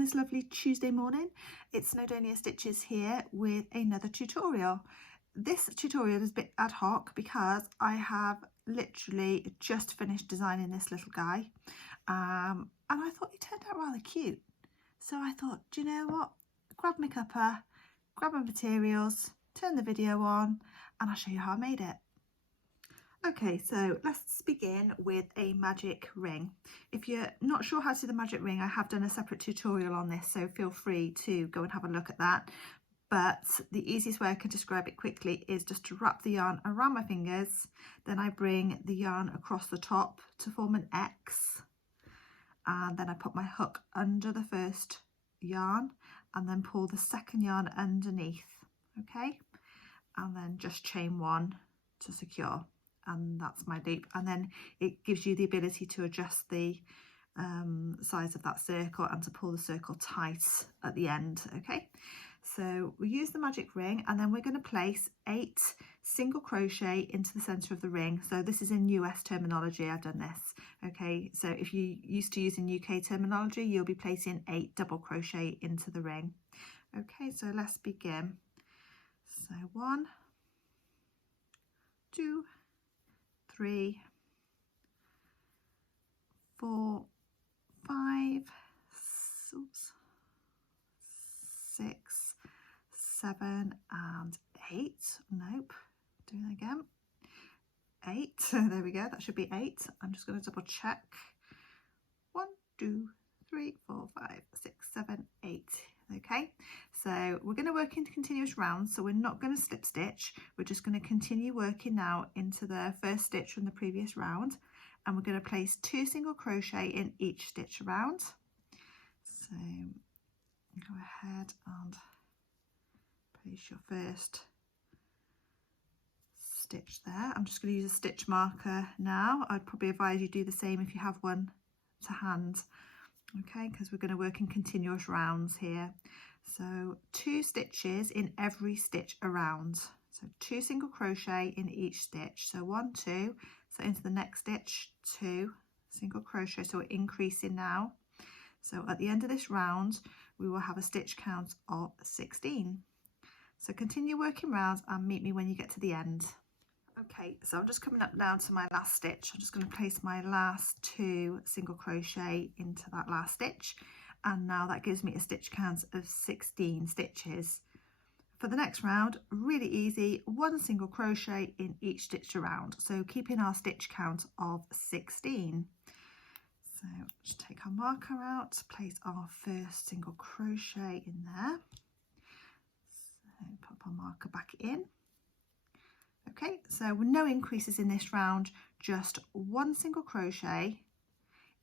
this lovely Tuesday morning. It's Snowdonia Stitches here with another tutorial. This tutorial is a bit ad hoc because I have literally just finished designing this little guy and I thought he turned out rather cute. So I thought, do you know what? Grab my cuppa, grab my materials, turn the video on and I'll show you how I made it. Okay, so let's begin with a magic ring. If you're not sure how to do the magic ring, I have done a separate tutorial on this, so feel free to go and have a look at that. But the easiest way I can describe it quickly is just to wrap the yarn around my fingers, then I bring the yarn across the top to form an X, and then I put my hook under the first yarn and then pull the second yarn underneath, okay? And then just chain one to secure. And that's my loop, and then it gives you the ability to adjust the size of that circle and to pull the circle tight at the end. Okay, so we use the magic ring and then we're going to place 8 single crochet into the center of the ring. So this is in US terminology, I've done this. Okay, so if you used to using UK terminology, you'll be placing 8 double crochet into the ring. Okay, so let's begin. So 1, 2, 3, 4, 5, 6, 7 and 8. Nope, do that again. 8. There we go, that should be 8. I'm just going to double check. 1, 2, 3, 4, 5, 6, 7, 8. Okay, so we're going to work into continuous rounds, so we're not going to slip stitch. We're just going to continue working now into the first stitch from the previous round, and we're going to place 2 single crochet in each stitch around. So go ahead and place your first stitch there. I'm just going to use a stitch marker now. I'd probably advise you do the same if you have one to hand. Okay, because we're going to work in continuous rounds here. So 2 stitches in every stitch around. So 2 single crochet in each stitch. So 1, 2, so into the next stitch, 2 single crochet. So we're increasing now. So at the end of this round, we will have a stitch count of 16. So continue working round and meet me when you get to the end. Okay, so I'm just coming up now to my last stitch. I'm just going to place my last 2 single crochet into that last stitch, and now that gives me a stitch count of 16 stitches. For the next round, really easy, 1 single crochet in each stitch around, so keeping our stitch count of 16. So just take our marker out, place our first single crochet in there, so pop our marker back in. Okay, so with no increases in this round, just 1 single crochet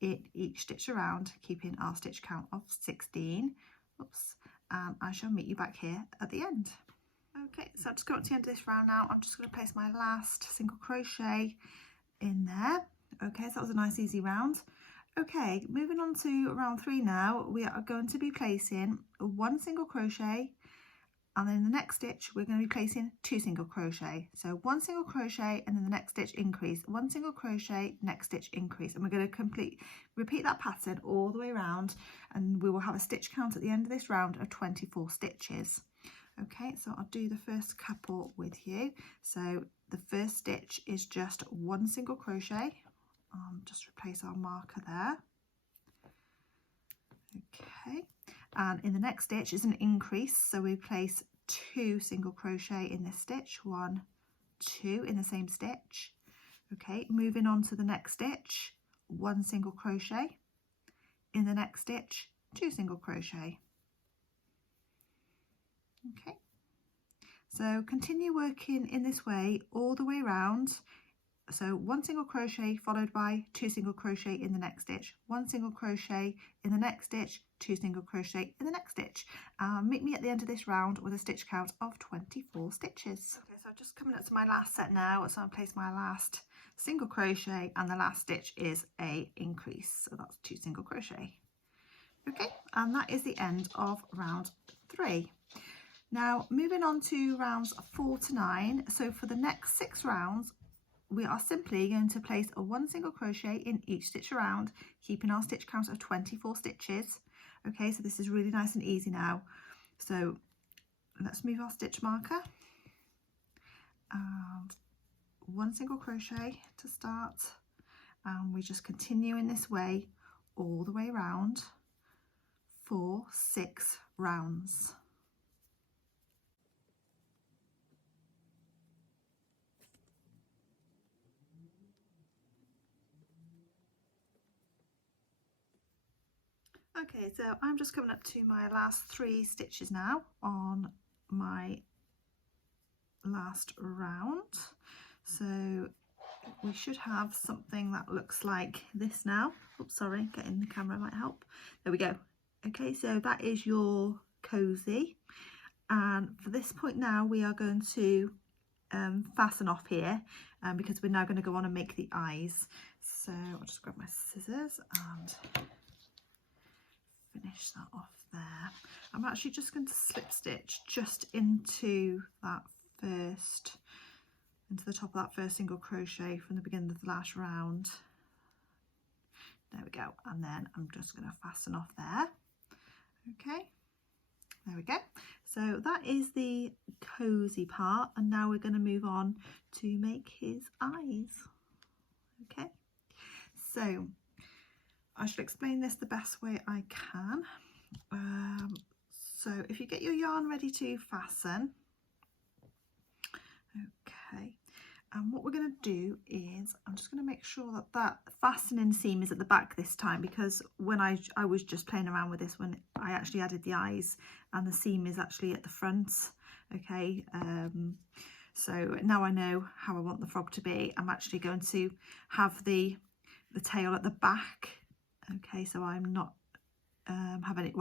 in each stitch around, keeping our stitch count of 16. Oops, and I shall meet you back here at the end. Okay, so I've just got to the end of this round now. I'm just going to place my last single crochet in there. Okay, so that was a nice easy round. Okay, moving on to round 3 now, we are going to be placing 1 single crochet, and then in the next stitch we're going to be placing 2 single crochet. So 1 single crochet and then the next stitch increase, 1 single crochet, next stitch increase, and we're going to repeat that pattern all the way around, and we will have a stitch count at the end of this round of 24 stitches. Okay, so I'll do the first couple with you. So the first stitch is just 1 single crochet. Just replace our marker there. Okay, and in the next stitch is an increase, so we place 2 single crochet in this stitch, 1, 2 in the same stitch. Okay, moving on to the next stitch, 1 single crochet, in the next stitch 2 single crochet. Okay, so continue working in this way all the way around. So 1 single crochet followed by 2 single crochet in the next stitch, 1 single crochet in the next stitch, 2 single crochet in the next stitch. Meet me at the end of this round with a stitch count of 24 stitches. Okay, so I'm just coming up to my last set now, so I'll place my last single crochet and the last stitch is a increase, so that's 2 single crochet. Okay, and that is the end of round 3. Now moving on to rounds 4 to 9, so for the next 6 rounds we are simply going to place a 1 single crochet in each stitch around, keeping our stitch count of 24 stitches. Okay, so this is really nice and easy now. So let's move our stitch marker and 1 single crochet to start, and we just continue in this way all the way around for 6 rounds. Okay, so I'm just coming up to my last 3 stitches now on my last round. So we should have something that looks like this now. Oops, sorry, getting the camera might help. There we go. Okay, so that is your cozy, and for this point now we are going to fasten off here, because we're now going to go on and make the eyes. So I'll just grab my scissors and finish that off there. I'm actually just going to slip stitch just into that first, into the top of that first single crochet from the beginning of the last round. There we go, and then I'm just going to fasten off there. Okay, there we go. So that is the cozy part, and now we're going to move on to make his eyes. Okay, so I should explain this the best way I can. So if you get your yarn ready to fasten, okay, and what we're going to do is I'm just going to make sure that that fastening seam is at the back this time, because when I was just playing around with this when I actually added the eyes, and the seam is actually at the front. Okay, so now I know how I want the frog to be. I'm actually going to have the tail at the back. Okay, so I'm not I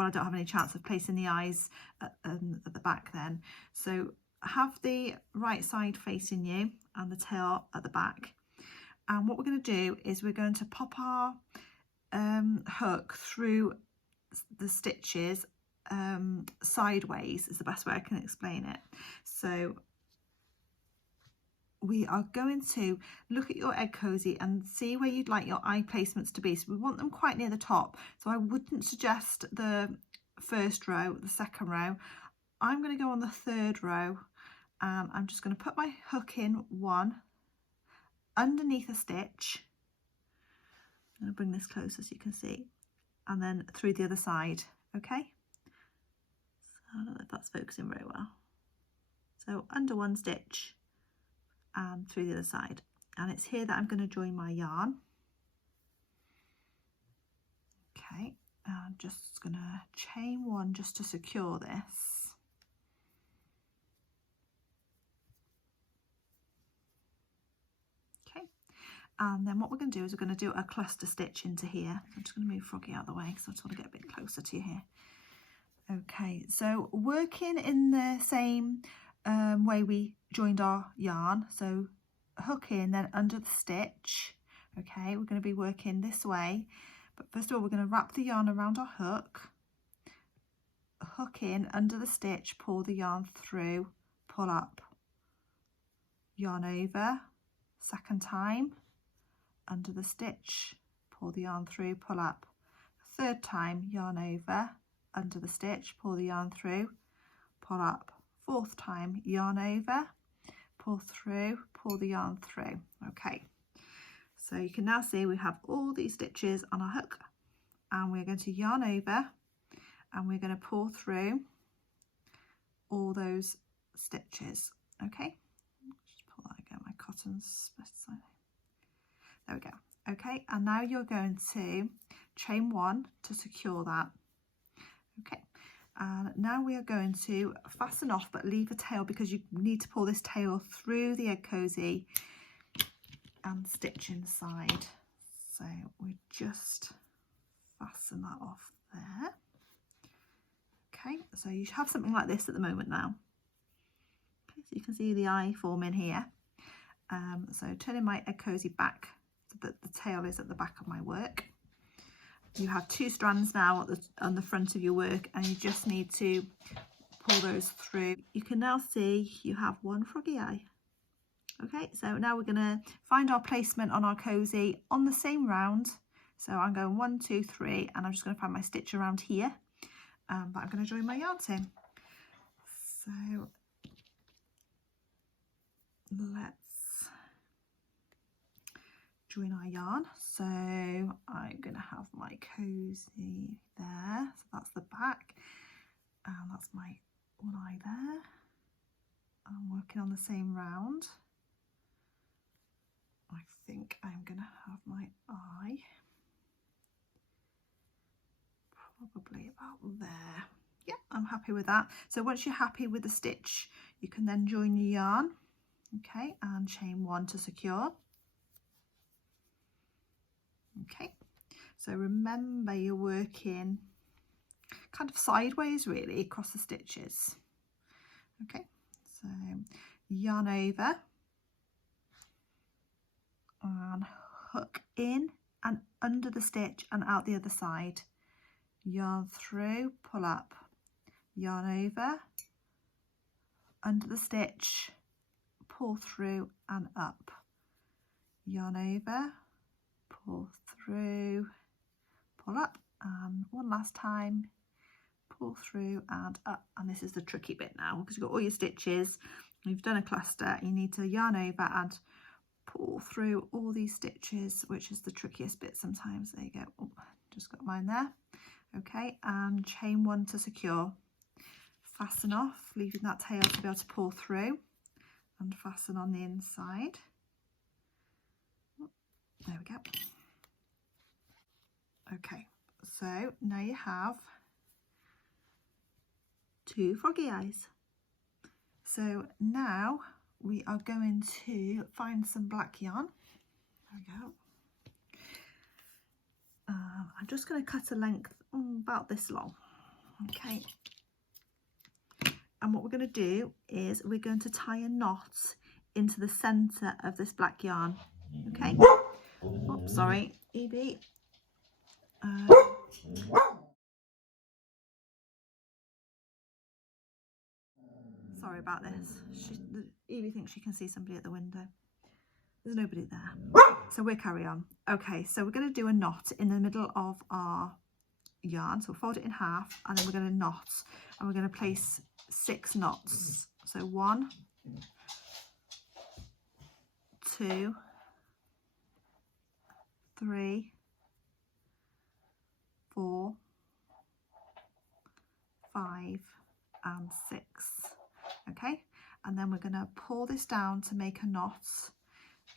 don't have any chance of placing the eyes at the back then. So have the right side facing you and the tail at the back. And what we're going to do is we're going to pop our hook through the stitches sideways, is the best way I can explain it. So we are going to look at your egg cozy and see where you'd like your eye placements to be. So we want them quite near the top. So I wouldn't suggest the first row, the second row. I'm going to go on the third row, and I'm just going to put my hook in one underneath a stitch. I'm going to bring this closer so you can see, and then through the other side. Okay, so I don't know if that's focusing very well. So under one stitch and through the other side, and it's here that I'm going to join my yarn. Okay, I'm just going to chain one just to secure this. Okay, and then what we're going to do is we're going to do a cluster stitch into here. So I'm just going to move Froggy out of the way because I just want to get a bit closer to you here. Okay, so working in the same way we joined our yarn, so hook in, then under the stitch. Okay, we're going to be working this way, but first of all we're going to wrap the yarn around our hook, hook in under the stitch, pull the yarn through, pull up, yarn over, second time, under the stitch, pull the yarn through, pull up, third time, yarn over, under the stitch, pull the yarn through, pull up, fourth time, yarn over, pull through, pull the yarn through. Okay, so you can now see we have all these stitches on our hook, and we're going to yarn over and we're going to pull through all those stitches. Okay, just pull that again, my cotton's specified. There we go. Okay, and now you're going to chain one to secure that. Okay, and now we are going to fasten off but leave a tail, because you need to pull this tail through the egg cozy and stitch inside. So we just fasten that off there. Okay, so you have something like this at the moment now. Okay, so you can see the eye forming here. So turning my egg cozy back so that the tail is at the back of my work. You have 2 strands now on the front of your work, and you just need to pull those through. You can now see you have one froggy eye. Okay, so now we're going to find our placement on our cozy on the same round. So I'm going 1, 2, 3, and I'm just going to find my stitch around here. but I'm going to join my yarn team. So let's join our yarn. So I'm going to have my Cosy there, so that's the back, and that's my one eye there. I'm working on the same round. I think I'm going to have my eye probably about there. Yeah, I'm happy with that. So once you're happy with the stitch, you can then join your yarn, okay, and chain 1 to secure. Okay, so remember you're working kind of sideways really across the stitches. Okay, so yarn over and hook in and under the stitch and out the other side. Yarn through, pull up, yarn over, under the stitch, pull through and up, yarn over, pull through, pull up, and one last time, pull through and up. And this is the tricky bit now, because you've got all your stitches, you've done a cluster, you need to yarn over and pull through all these stitches, which is the trickiest bit sometimes. There you go. Oh, just got mine there. Okay, and chain 1 to secure. Fasten off, leaving that tail to be able to pull through, and fasten on the inside. There we go. Okay, so now you have 2 froggy eyes. So now we are going to find some black yarn. There we go. I'm just going to cut a length about this long. Okay. And what we're going to do is we're going to tie a knot into the centre of this black yarn. Okay. Oops, sorry, Evie. Sorry about this. Evie thinks she can see somebody at the window. There's nobody there. So we'll carry on. Okay, so we're going to do a knot in the middle of our yarn. So we'll fold it in half and then we're going to knot, and we're going to place 6 knots. So 1, 2, 3, 4, 5 and 6. Okay, and then we're going to pull this down to make a knot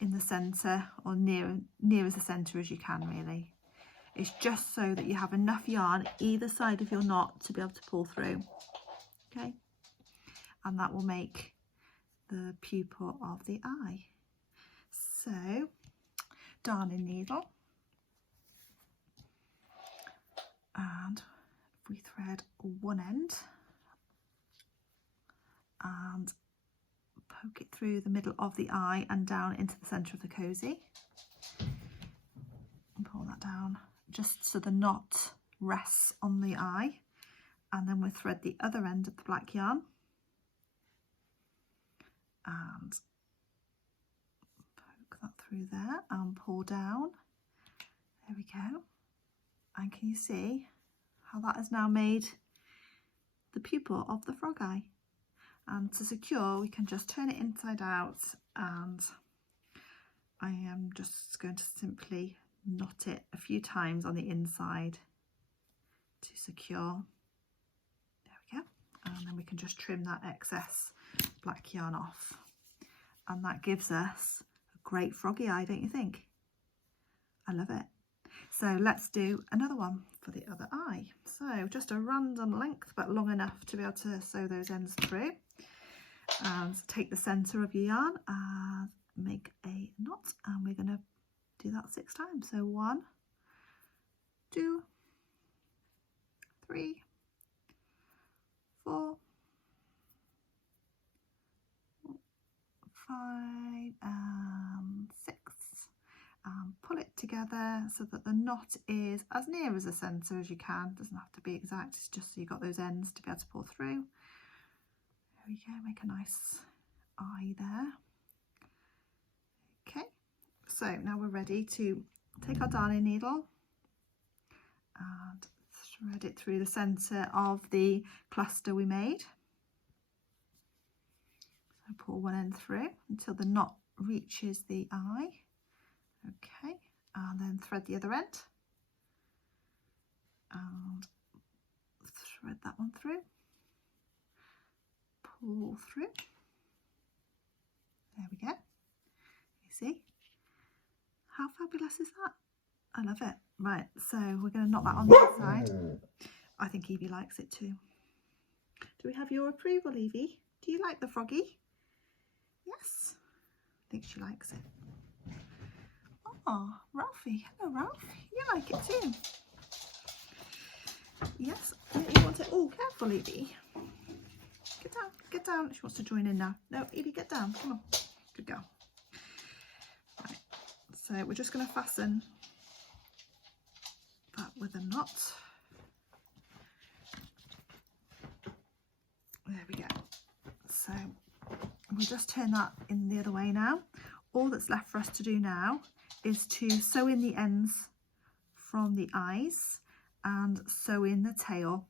in the center, or near as the center as you can really. It's just so that you have enough yarn either side of your knot to be able to pull through. Okay, and that will make the pupil of the eye. So darning needle, and if we thread one end and poke it through the middle of the eye and down into the center of the cozy, and pull that down just so the knot rests on the eye, and then we'll thread the other end of the black yarn and poke that through there and pull down. There we go. And can you see how that has now made the pupil of the frog eye? And to secure, we can just turn it inside out, and I am just going to simply knot it a few times on the inside to secure. There we go. And then we can just trim that excess black yarn off. And that gives us a great froggy eye, don't you think? I love it. So let's do another one for the other eye. So just a random length, but long enough to be able to sew those ends through. And take the center of your yarn and make a knot, and we're going to do that 6 times. So 1, 2, 3, 4, 5 and 6, and pull it together so that the knot is as near as the center as you can. It doesn't have to be exact, it's just so you've got those ends to be able to pull through. There we go, make a nice eye there. Okay, so now we're ready to take our darning needle and thread it through the centre of the cluster we made. So pull one end through until the knot reaches the eye. Okay, and then thread the other end and thread that one through, pull through. There we go. You see? How fabulous is that? I love it. Right, so we're going to knot that on the inside. I think Evie likes it too. Do we have your approval, Evie? Do you like the froggy? Yes, I think she likes it. Oh, Ralphie. Hello, Ralph. You like it too. Yes, you want it. Oh, careful, Evie. Get down, get down. She wants to join in now. No, Evie, get down. Come on. Good girl. Right, so we're just going to fasten that with a knot. There we go. So we'll just turn that in the other way now. All that's left for us to do now is to sew in the ends from the eyes and sew in the tail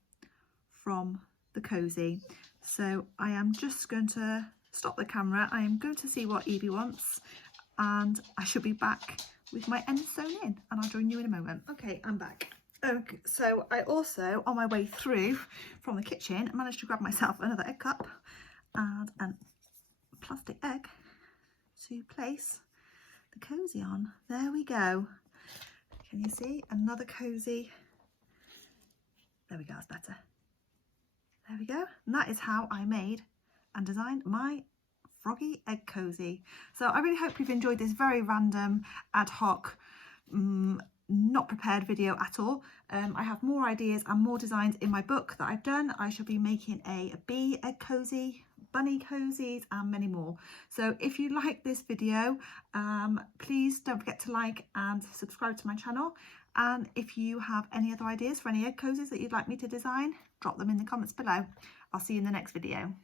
from the cozy. So I am just going to stop the camera. I am going to see what Evie wants, and I shall be back with my ends sewn in, and I'll join you in a moment. Okay, I'm back. Okay, so I also, on my way through from the kitchen, managed to grab myself another egg cup and a plastic egg to place the cozy on. There we go. Can you see? Another cozy. There we go, that's better. There we go. And that is how I made and designed my froggy egg cozy. So I really hope you've enjoyed this very random, ad hoc, not prepared video at all. I have more ideas and more designs in my book that I've done. I shall be making a bee egg cozy, bunny cozies, and many more. So if you like this video, please don't forget to like and subscribe to my channel. And if you have any other ideas for any egg cozies that you'd like me to design, drop them in the comments below. I'll see you in the next video.